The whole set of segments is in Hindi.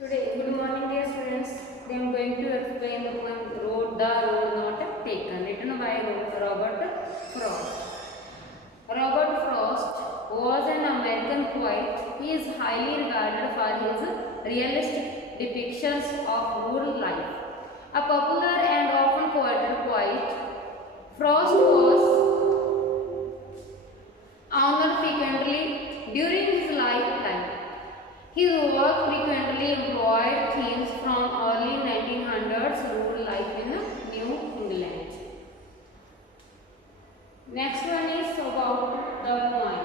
Today, good morning, dear students. I am going to explain the poem "Road, the Road Not Taken," written by Robert Frost. Robert Frost was an American poet. He is highly regarded for his realistic depictions of rural life. A popular and often quoted poet, Frost was honored frequently during his lifetime. His work frequently employed themes from early 1900s rural life in New England. Next one is about the poem.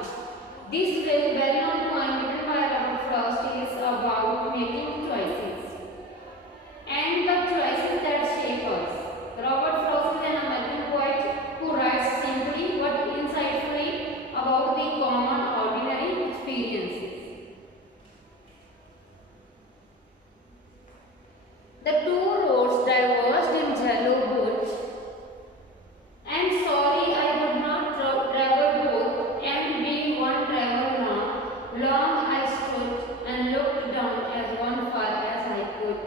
This well-known poem written by Robert Frost is about making choices and the choices that shape us. Robert Frost is an American poet who writes simply but insightfully about the common ordinary experiences. The two roads diverged in Jello Bush, and sorry I could not travel both, and being one travel long I stood and looked down as one far as I could,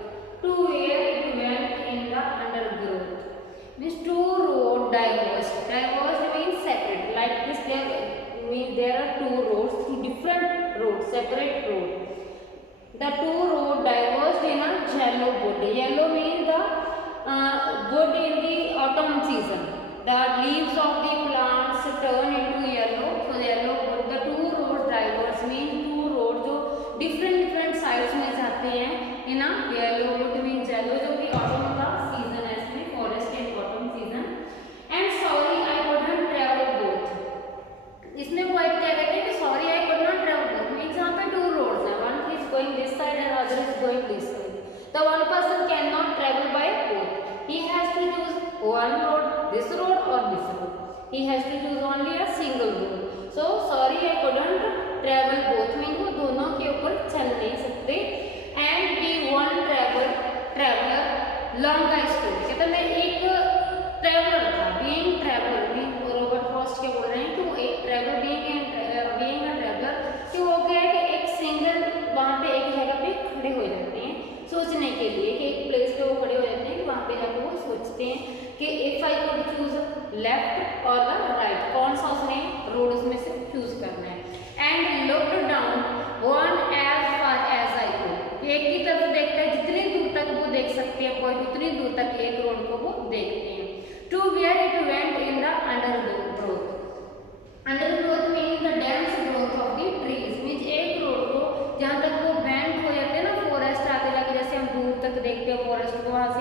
to where it went in the undergrowth. Means two roads diverged. Diverged means separate. Like this, there means there are two roads, two different roads, separate roads. The two roads diverged in a yellow wood. Yellow means the wood in the autumn season. The leaves of the plants turn into yellow. So yellow wood. The two roads diverged means two roads जो different sides में जाते हैं. In a yellow wood means yellow जो कि autumn का season है इसमें, forest and autumn season. And sorry I couldn't travel both. इसमें poet क्या कहते हैं कि sorry I could not travel both means यहाँ पे two roads हैं. One is going this side and other is going this side. The one person cannot travel by both. He has to choose one road, this road or this road. He has to choose only a single road. So sorry I couldn't travel both means वो दोनों के ऊपर चल नहीं सकते. And be one traveler long I stood. कहते मैं एक ट्रेवलर था. Being traveler being Robert Frost के बोल रहे हैं कि वो एक ट्रेवलर being a traveler कि वो क्या है कि एक सिंगल वहाँ पे एक जगह पे खड़े हो जाते हैं सोचने के लिए कि एक प्लेस पे वो खड़े हो जाते हैं कि वहाँ पे जाकर वो सोचते हैं कि if I could choose left और द राइट कौन सा उसने रोड उसमें से चूज करना है. And looked down one as far as I could. एक की तरफ देखता है जितनी दूर तक वो देख सकते हैं कोई उतनी दूर तक एक रोड को वो देखते हैं. To where it went in the undergrowth. Undergrowth means the dense growth of the trees means एक रोड को जहाँ तक वो बेंड हो जाते हैं ना फॉरेस्ट आगे जाके जैसे हम दूर तक देखते हैं फॉरेस्ट को वहाँ से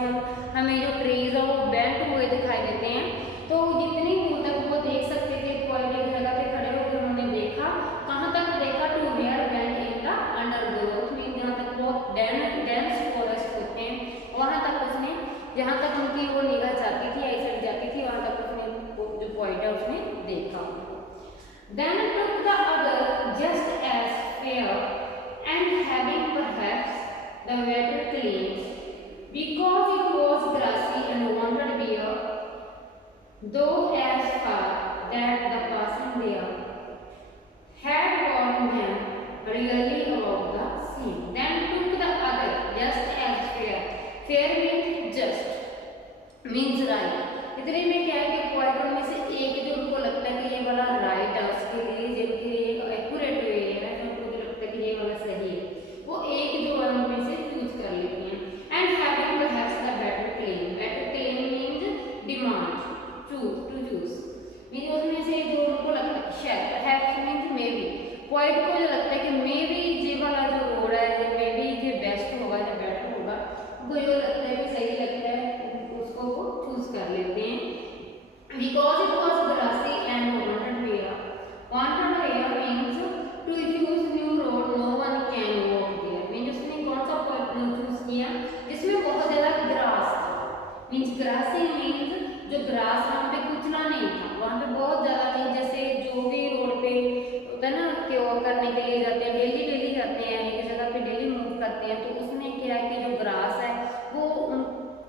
हमें जो ट्रीज है वो बेंड हुए दिखाई देते हैं. तो जितनी दूर तक वो देख सकते थे पॉइंट एक जगह पे खड़े होकर उन्होंने देखा कहाँ तक देखा. To where bent in the undergrowth means जहाँ तक बहुत डेंस फॉरेस्ट होते हैं वहाँ तक उसने जहाँ तक उनकी वो निगाह जाती थी आई साइड जाती थी वहाँ तक उसने जो पॉइंट है उसने देखा. Then took the other just as fair and having perhaps the weather clean, because it was grassy and wandered bare, though as far that the passing there had warned them really about the scene. Then took the other just as fair. Fair means just means right. इतने में क्या है कि पॉइंटों में से एक जो उनको लगता है कि ये वाला राइट है उसके लिए जबकि ये एक्यूरेट वे है जो उनको लगता है कि ये वाला सही है वो एक जो है उनमें से चूज कर लेते हैं. And having perhaps the better claim means demand to choose means उसमें से जो उनको लगता है शायद perhaps means maybe point को जो लगता है कि मे बी ये वाला जो रोड है ये मे बी ये बेस्ट होगा या बेटर होगा वो जो लगता है कि सही लगता है उसको वो चूज कर लेते हैं. Because it was grassy and wandered where. Wandered where means to choose new road no one can walk there. Means उसने कौन सा चूज किया जिसमें बहुत ज़्यादा ग्रास था. मीन्स ग्रासी मीन्स जो ग्रास वहाँ पे कुचला नहीं था वहाँ पे बहुत ज़्यादा मीन्स जैसे जो भी रोड पे होता है ना कि वो करने के लिए जाते हैं डेली जाते हैं एक जगह पे डेली मूव करते हैं तो उसमें क्या है कि जो ग्रास है वो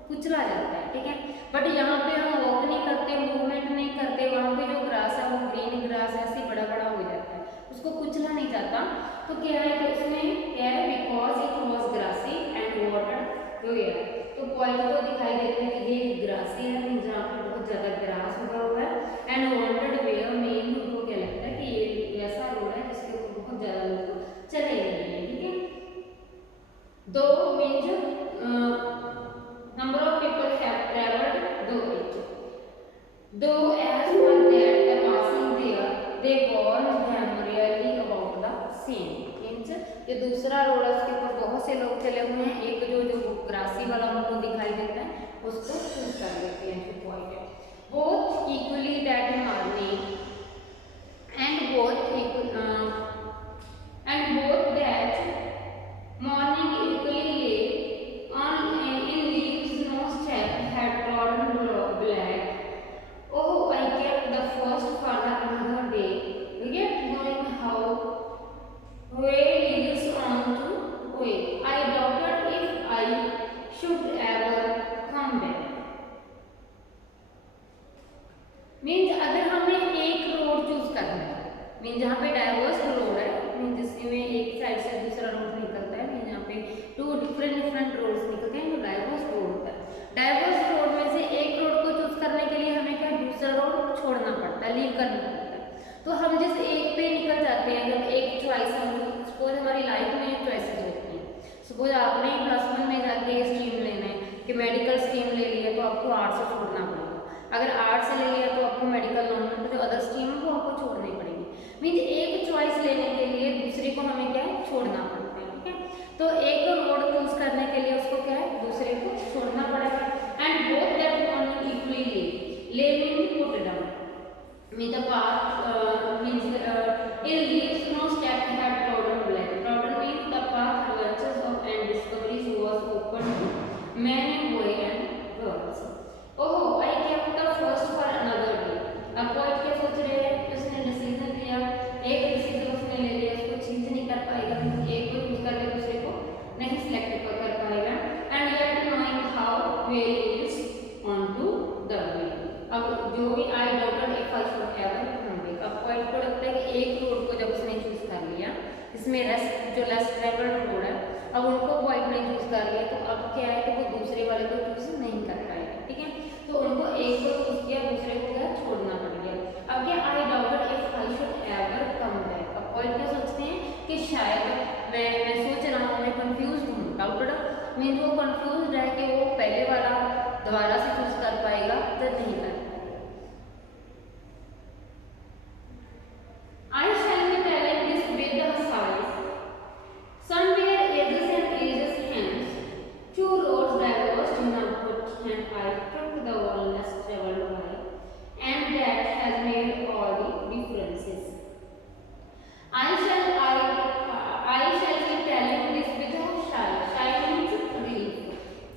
कुचला जाता है. ठीक है बट यहाँ पे हम वॉक नहीं करते मूवमेंट नहीं करते वहाँ पे जो ग्रास है वो ग्रीन ग्रास ऐसे बड़ा हो जाता है उसको कुचला नहीं जाता. तो क्या है कि उसमें क्या है बिकॉज इट वॉज ग्रासी ये दूसरा रोड है, उसके ऊपर बहुत से लोग चले हुए हैं। एक जो जो ग्रासी वाला उनको दिखाई देता है उसको चूज कर लेते हैं। पॉइंट है both equally that morning and both that morning equally late on in leaves no step had trodden black. Oh, I kept the first for another day, yet knowing how way leads on to way. I doubted if I should ever come back. Means अगर हमने एक रोड चूज करना है, मीन्स जहाँ पे डाइवर्स रोड है, मीन्स जिसमें एक साइड से दूसरा रोड निकलता है, मीन्स यहाँ पे टू डिफरेंट रोड्स निकलते हैं, तो डाइवर्स रोड होता है। डाइवर्स रोड में से एक रोड को चूज करने के लिए हमें क्या दूसरा रोड छोड़ना पड़ता है, लीव करना पड़ता है। तो हम जिस एक पे निकल जाते हैं, जब एक चॉइस हम सपोज हमारी लाइफ में चॉइसेस होती हैं, सपोज आपने +1 में जाके स्ट्रीम लेना है कि मेडिकल स्ट्रीम ले लिया तो आपको आर्ट्स से छोड़ना पड़ेगा, अगर आर्ट्स से ले लिया तो आपको मेडिकल नॉन जो अदर स्ट्रीम है वो आपको छोड़नी पड़ेगी। मीन्स एक चॉइस लेने के लिए दूसरे को हमें क्या है छोड़ना पड़ता है, ठीक है। तो एक रोड चूज करने के लिए उसको क्या है दूसरे को छोड़ना पड़ेगा। And both that one equally lay means put down mean the path means in leaves no step had trodden black. Trodden means the path adventures of and discoveries was open to men and boy and girls. Oh, I kept the first for another day. अब पॉइंट क्या सोच रहे हैं, उसने डिसीजन लिया, एक डिसीजन उसने ले लिया, उसको चेंज नहीं कर पाएगा, एक को चूज करके दूसरे को नहीं सिलेक्ट कर पाएगा। And yet knowing how way leads on to the way. अब जो भी I doubted if I should ever come back. अब पॉइंट को लगता है कि एक रोड को जब उसने चूज कर लिया, इसमें लेस ट्रेवल्ड रोड है, अब उनको पॉइंट ने चूज कर लिया, तो अब क्या है कि वो दूसरे वाले को चूज नहीं कर पाएगा, ठीक है। तो उनको एक को चूज किया, दूसरे को क्या छोड़ना पड़ गया। अब क्या आई doubted if I should ever come back. अब पॉइंट क्या सोचते हैं कि शायद मैं सोच रहा हूँ, मैं कंफ्यूज हूँ। डाउटेड मीन्स वो कंफ्यूज है कि वो पहले वाला दोबारा से चूज कर पाएगा तो नहीं कर पाएगा। I shall be telling this with a sigh. Somewhere ages and ages hence, two roads diverged in a bush, and I took the one less travelled by, and that has made all the differences. I shall be telling this with a sigh. Sigh means relief.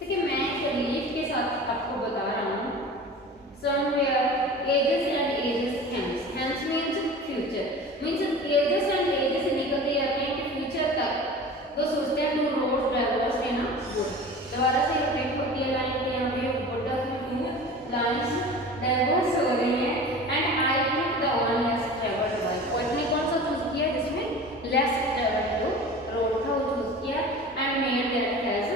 ठीक है, मैं relief के साथ आपको बता रहा हूँ। Somewhere ages and ages hence. Hence means future. Means ages and ages निकलते जाते हैं कि future तक। तो सोचते हैं टू रोड डाइवर्स है ना वुड, दोबारा से रिपीट होती है लाइन के यहाँ पे वुड टू लाइंस डाइवर्स हो रही है। And I took the one less travelled by. Point ने कौन सा चूज किया जिसमें लेस ट्रेवल्ड जो रोड था वो चूज किया। And made that has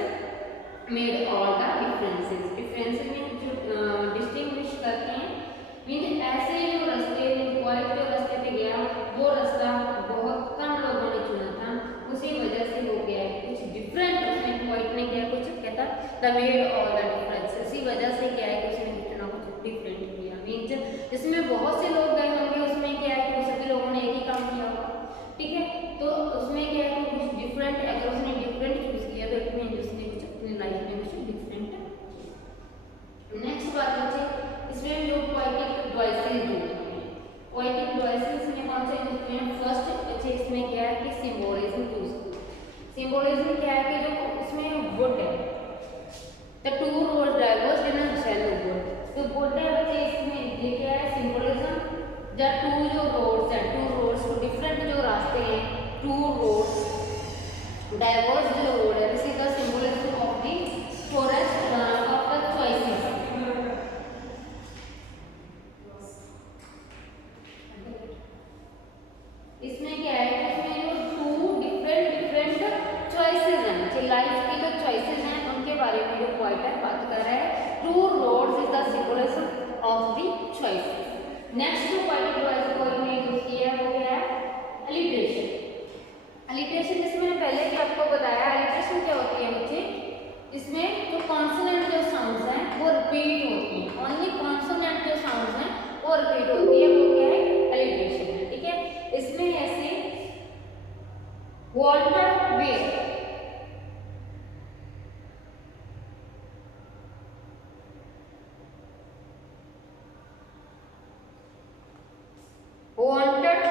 made all the differences. Differences mean जो डिस्टिंग्विश करते हैं, मीन ऐसे जो रास्ते पॉइंट जो रास्ते पे गया वो रास्ता बहुत कम लोगों ने चुना था, उसी वजह से हो गया है कुछ डिफरेंट। उसने पॉइंट ने क्या कुछ कहता the made all the difference, इसी वजह से क्या है कि उसने कुछ ना कुछ डिफरेंट किया। मीन्स जिसमें बहुत से लोग गए होंगे उसमें क्या है कि सभी लोगों ने एक ही काम किया होगा, ठीक है। तो उसमें क्या है कि कुछ डिफरेंट, अगर उसने डिफरेंट चूज किया तो इट मीन उसने कुछ अपनी लाइफ में कुछ डिफरेंट किया। नेक्स्ट बात है इसमें जो पोएटिक वॉइसेस होते हैं, पोएटिक वॉइसेस में कौन से यूज हैं। फर्स्ट अच्छा इसमें क्या है कि सिंबोलिज्म यूज किया। सिंबोलिज्म क्या है कि जो इसमें वुड है, the two road diverse in a shallow would, तो वुड है बच्चे इसमें ये क्या है सिंबोलिज्म। द टू जो रोड्स है, टू रोड्स टू डिफरेंट जो रास्ते हैं, टू रोड्स डाइवर्स जो रोड है, this is the symbolism of the forest of the choices. इसमें क्या है कि इसमें जो टू डिफरेंट चॉइसेस हैं, लाइफ की जो चॉइसेस हैं उनके बारे में जो पॉइंट है बात कर रहा है। Two roads is the symbolism of the choices. Next जो पॉइंट कोई ने यूज किया है वो क्या है अलिट्रेशन। अलिट्रेशन जैसे मैंने पहले भी आपको बताया, अलिट्रेशन क्या होती है बच्चे, इसमें जो कॉन्सोनेंट जो साउंड्स हैं वो रिपीट होती हैं, ओनली कॉन्सोनेंट जो साउंड्स हैं वो रिपीट होती है, वो क्या है अलिट्रेशन है, ठीक है। इसमें ऐसे Wanted where? Wanted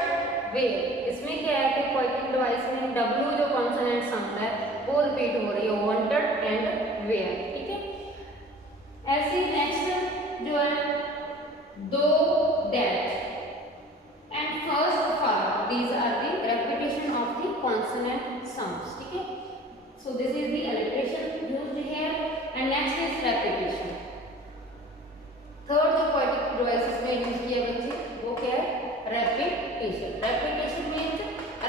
where? इसमें क्या है कि पोएटिक डिवाइस में W जो कॉन्सोनेंट साउंड है वो रिपीट हो रही है, wanted एंड where, ठीक है। ऐसे नेक्स्ट जो है दो, that and first, far, these are the repetition of the consonant sounds, ठीक है। So this is the alliteration used here and next is repetition। Third जो पोएटिक डिवाइसेस में यूज किया बच्चे वो क्या है, repetition। repetition means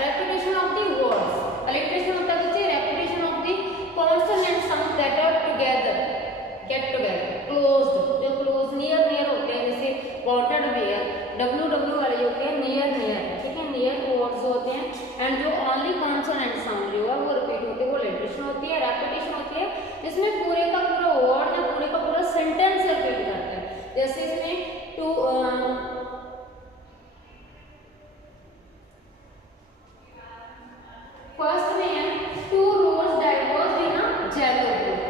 repetition of the words, alliteration होता है बच्चे repetition of the consonant sounds that are together, get together, closed, जो close near near होते हैं, जैसे wanted where, WW वाले जो होते हैं near near, ठीक है, near words होते हैं एंड जो only consonant sound जो है वो रिपीट होते हैं वो alliteration होती है। repetition होती है जिसमें पूरे का पूरा वर्ड या पूरे का पूरा सेंटेंस रिपीट करता है, जैसे इसमें टू फर्स्ट में है two roads diverged in a yellow wood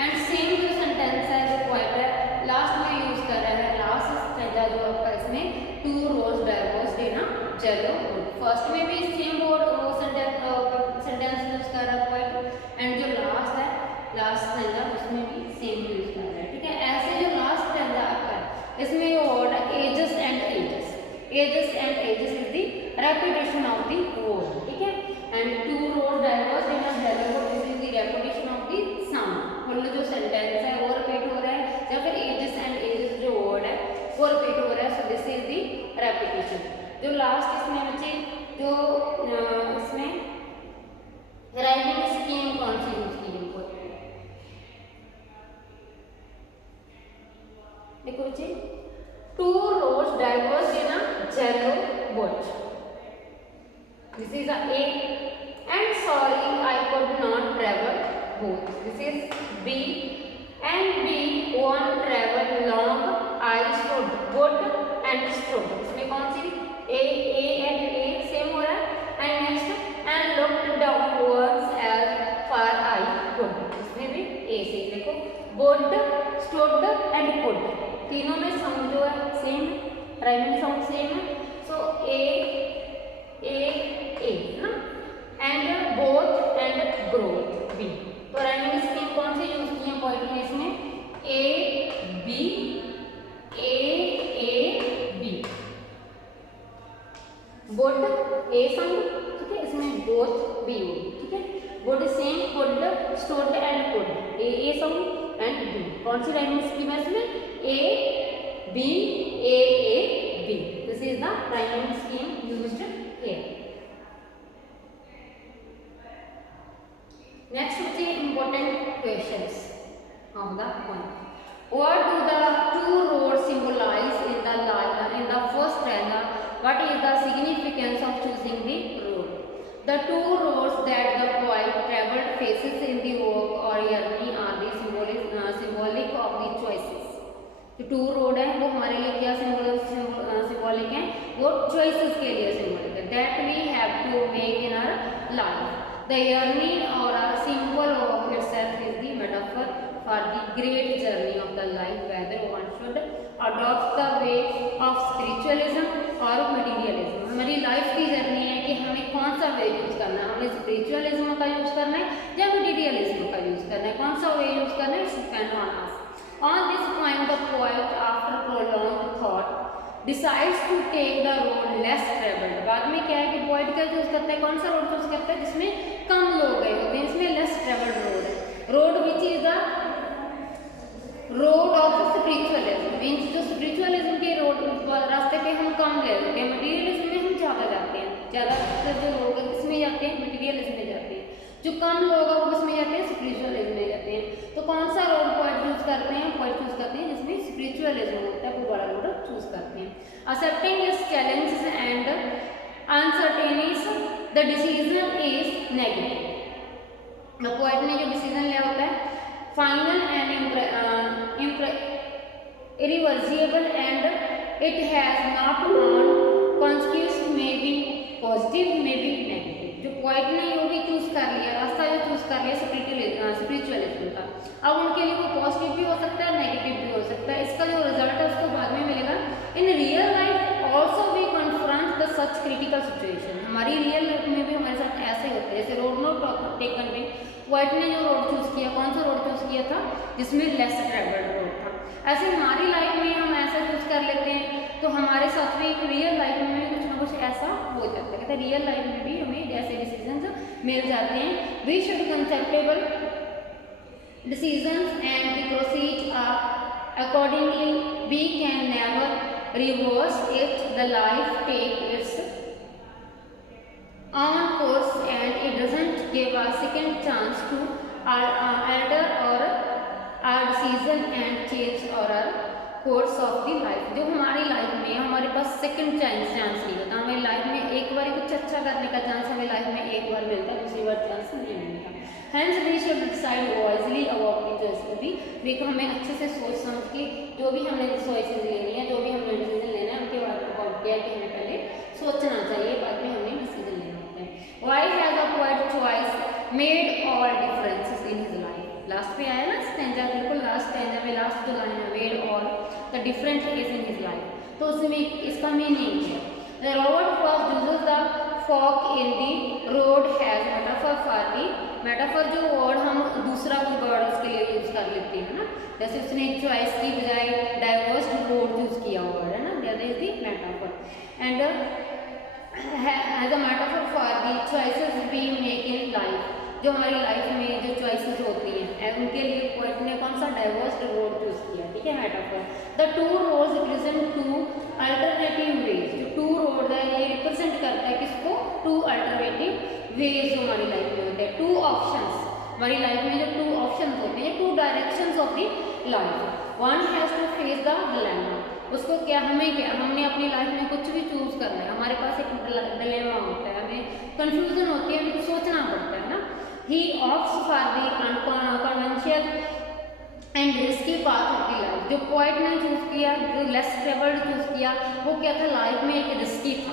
and same जो सेंटेंस है जो पॉइंट है लास्ट में यूज कर रहा है, लास्ट स्टेजा जो आपका इसमें to roads diverged in a yellow boat, first में भी सेम वर्ड वो सेंटेंस यूज कर रहा है पॉइंट एंड जो लास्ट है लास्ट स्टेजा उसमें भी सेम यूज कर रहा है, ठीक है। ऐसे जो लास्ट स्टेजा आपका है इसमें ये वर्ड है ages and ages, ages and ages is the repetition of the word, ठीक है। and two roads diverged in a jello boat, this is the repetition of the sound, मतलब जो सेंटेंस है वो रिपीट हो रहा है या फिर ages and ages जो वर्ड है वो रिपीट हो रहा है, so this is the repetition। जो लास्ट इसमें बच्चे जो इसमें राइमिंग स्कीम कौन सी यूज की है, देखो बच्चे two roads diverged in a yellow wood, this is a A and sorry I could not travel both, this is B and B one travel long I stood good and stood, इसमें कौन सी A and A सेम हो रहा है and next and looked downwards as far I could, इसमें भी A से देखो would stood and could तीनों में साउंड जो है सेम, राइमिंग साउंड सेम है, सो ए ना and both and growth B, तो राइमिंग स्कीम कौन सी यूज की है पॉइंट में इसमें A B B, both A sound, ठीक है, इसमें बोथ बी होगी, ठीक है। Both same could stood and could A sound and B, कौन सी राइमिंग स्कीम है इसमें A B B, this is the rhyming scheme used here। Next is the important questions of the point. What do the two roads symbolize in the first stanza? What is the significance of choosing the road? The two roads that the poet traveled faces in the work or journey are the symbolic of the choices. जो टू रोड है वो हमारे लिए क्या सिंबॉलिक है, वो चॉइसेस के लिए सिंबॉलिक है, that we have to make in our life, the journey और a symbol of itself is the metaphor for the great journey of the life, whether one should adopt the way of spiritualism और मटीरियलिज्म, हमारी लाइफ की जर्नी है कि हमें कौन सा वे यूज करना है, हमें स्पिरिचुअलिज्म का यूज करना है या मटीरियलिज्म का यूज करना है, कौन सा वे यूज करना है, it's depend on us. On this point, the poet, after prolonged thought, decides to take the road less traveled। बाद में क्या है कि poet क्या चूज करता है, कौन सा रोड चूज करता है जिसमें कम लोग गए होते हैं, इसमें less traveled road है, road which is the road of spiritualism, means जो spiritualism के रोड रास्ते पे हम कम गए होते हैं, materialism में हम ज़्यादा जाते हैं, ज़्यादातर जो लोग हैं किसमें जाते हैं, materialism में जाते हैं, जो कम लोग हैं वो किसमें जाते हैं, स्पिरिचुअलिज्म में जाते हैं। तो कौन सा रोड पॉइंट चूज करते हैं, पॉइंट चूज करते हैं जिसमें स्पिरिचुअलिज्म होता है, वो बड़ा रोड चूज करते हैं। Accepting this challenges and uncertainties the decision is negative. Point ने जो डिसीजन लिया होता है final and irreversible and it has not on consequence may be positive may be negative। जो पोएट ने यो भी चूज कर लिया, रास्ता जो चूज कर लिया स्पिरिचुअलिज्म का। अब उनके लिए वो पॉजिटिव भी हो सकता है, नेगेटिव भी हो सकता है। इसका जो रिजल्ट है उसको बाद में मिलेगा। In real life also we confront the such critical situation. हमारी रियल लाइफ में भी हमारे साथ ऐसे होते हैं। जैसे रोड नॉट टेकन में पोएट ने जो रोड चूज किया, कौन सा रोड चूज किया था, जिसमें लेस ट्रेवल्ड रोड था। ऐसे हमारी लाइफ में हम ऐसा चूज कर लेते हैं, तो हमारे साथ भी रियल लाइफ में भी कुछ ना कुछ ऐसा हो जाता है। कहते हैं रियल लाइफ में भी हमें ऐसे डिसीजंस मिल जाते हैं। We should acceptable decisions and proceed accordingly. We can never reverse it. The life take its own course and it doesn't give a second chance to alter our decision and change our course of the life. जो हमारी लाइफ में हमारे पास सेकंड चांस नहीं होता। हमारी लाइफ में एक बार कुछ अच्छा करने का चांस हमें लाइफ में एक बार मिलता है, दूसरी बार चांस नहीं मिलता। Hence we should decide wisely about the choices भी। देखो हमें अच्छे से सोच समझ के जो भी हमने चॉइसेस लेनी है, जो भी हमने डिसीजन लेना है, उनके बारे में गौर किया कि हमें पहले सोचना चाहिए, बाद में हमें डिसीजन लेना होता है। Why has a poet choice made all differences in his life? Last पे आया ना स्टैंजा, बिल्कुल लास्ट स्टैंजा में लास्ट जो लाइन है, made all the different is in his life, तो उसमें इसका मीनिंग है the road first uses the fork in the road has metaphor for the. Metaphor जो वर्ड हम दूसरा कोई वर्ड उसके लिए यूज कर लेते हैं ना, जैसे उसने चॉइस की बजाय डाइवर्स रोड यूज किया वर्ड है ना, that is the metaphor. And as a metaphor for the choices we make in life, जो हमारी लाइफ में जो चॉइसेस होती हैं उनके लिए पोएट ने कौन सा डाइवर्स रोड चूज किया, ठीक है, metaphor. The two roads represent two alternative ways. जो टू रोड है ये रिप्रेजेंट करता है किसको, टू अल्टरनेटिव वेज जो हमारी लाइफ में होते हैं, टू ऑप्शंस। हमारी लाइफ में जो टू ऑप्शंस होते हैं, two directions of the life. One has to face the dilemma. उसको क्या, हमें क्या, हमने अपनी लाइफ में कुछ भी चूज करना है, हमारे पास एक डिलेमा होता है, हमें कंफ्यूजन होती है, हमें सोचना पड़ता है ना। He opts for the unconventional and risky path of the life। जो पोएट ने चूज किया, जो लेस ट्रेवल्ड चूज किया, वो क्या था, लाइफ में एक रिस्की था,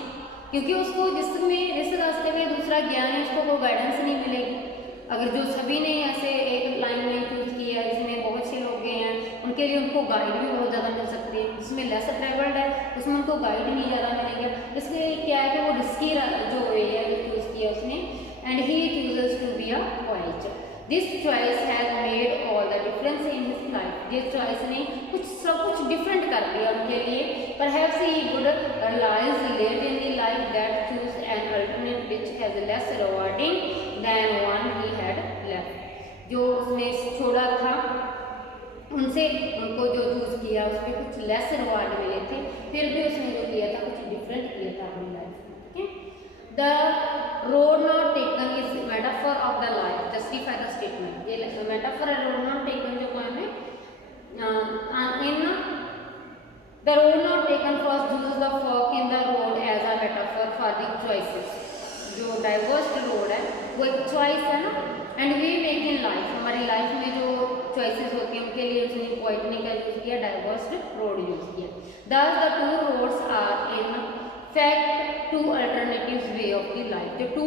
क्योंकि उसको जिस रास्ते में दूसरा गया नहीं, उसको कोई गाइडेंस नहीं मिलेगी। अगर जो सभी ने ऐसे एक लाइन में चूज किया जिसमें बहुत से लोग गए हैं, उनके लिए उनको गाइड भी बहुत ज़्यादा मिल सकती है। जिसमें लेस ट्रेवल्ड है उसमें उनको गाइड नहीं ज़्यादा मिलेंगे, इसलिए क्या है कि वो रिस्की जो वे है जो चूज किया उसने, and he chooses to be a poet. This choice has made all the difference in his life. this choice ने सब कुछ different कर दिया उनके लिए। Perhaps he would realize late in the life that choose an alternate which has less rewarding than one he had left। जो उसने छोड़ा था उनसे, उनको जो चूज किया उसमें कुछ लेस रिवार्ड मिले थे, फिर भी उसने जो किया था कुछ डिफरेंट किया था अपनी लाइफ में, ठीक है। The road not taken is metaphor of the life, justify the statement। ये metaphor है road not taken जो poem है। in the road not taken first uses the fork in the road as a metaphor for the choices। जो diverse road है वो एक choice है ना, and we make in life, हमारी लाइफ में जो choices होती हैं उनके लिए उसने poet ने क्या यूज किया, diverse road यूज किया। Thus the two roads are in fact two alternative way of the life. जो टू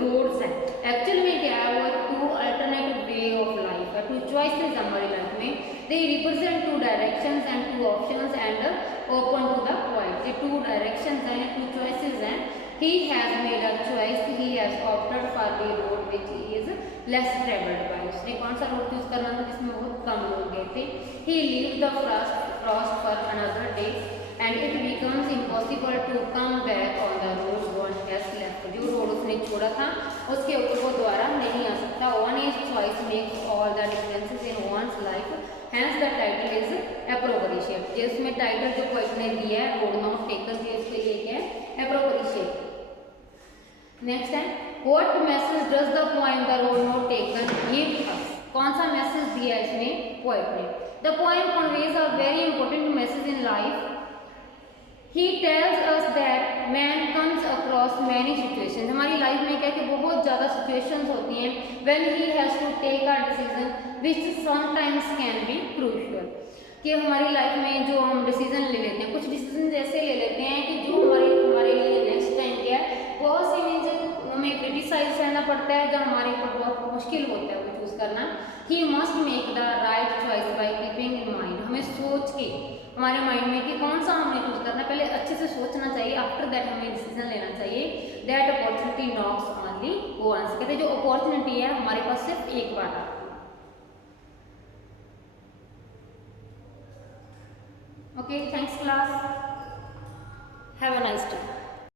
रोड्स हैं एक्चुअल में क्या है, वो two alternative way of life है, टू चॉइसेस हमारी लाइफ में। They represent two directions and two options and open to the point. ये टू डायरेक्शंस हैं, टू चॉइसेस हैं। He has made a choice, he has opted for the road which is less travelled by. उसने कौन सा रोड चूज करना था जिसमें बहुत कम लोग गए थे। He leave the frost for another day and it becomes impossible to come back on the road one has left। जो रोड उसने छोड़ा था उसके ऊपर वो दोबारा नहीं आ सकता। One is choice makes all the differences in one's life, hence the title is appropriate। ये उसमें टाइटल जो पोएट ने दिया है रोड नॉट टेकन, ये उसके लिए क्या है, appropriate। नेक्स्ट है what message does the poem the road not taken give us. कौन सा मैसेज दिया इसमें पोएट ने। The poem conveys a very important message in life. He tells us that man comes across many situations। हमारी लाइफ में क्या है कि बहुत ज़्यादा situations होती हैं when he has to take a decision which sometimes can be crucial। कि हमारी लाइफ में जो हम डिसीजन ले लेते हैं, कुछ डिसीजन ऐसे ले लेते हैं कि जो हमारे लिए नेक्स्ट टाइम क्या है बहुत सी मीन्स हमें क्रिटिसाइज है, पड़ता है जो हमारे ऊपर बहुत मुश्किल होता है वो चूज़ करना। He must make the right choice by keeping in mind, हमें सोच के हमारे माइंड में कि कौन सा हमने चूज करना, पहले अच्छे से सोचना चाहिए, आफ्टर दैट हमें डिसीजन लेना चाहिए। That opportunity knocks only once, कहते हैं जो अपॉर्चुनिटी है हमारे पास सिर्फ एक बार आती है। Okay, thanks class, have a nice day.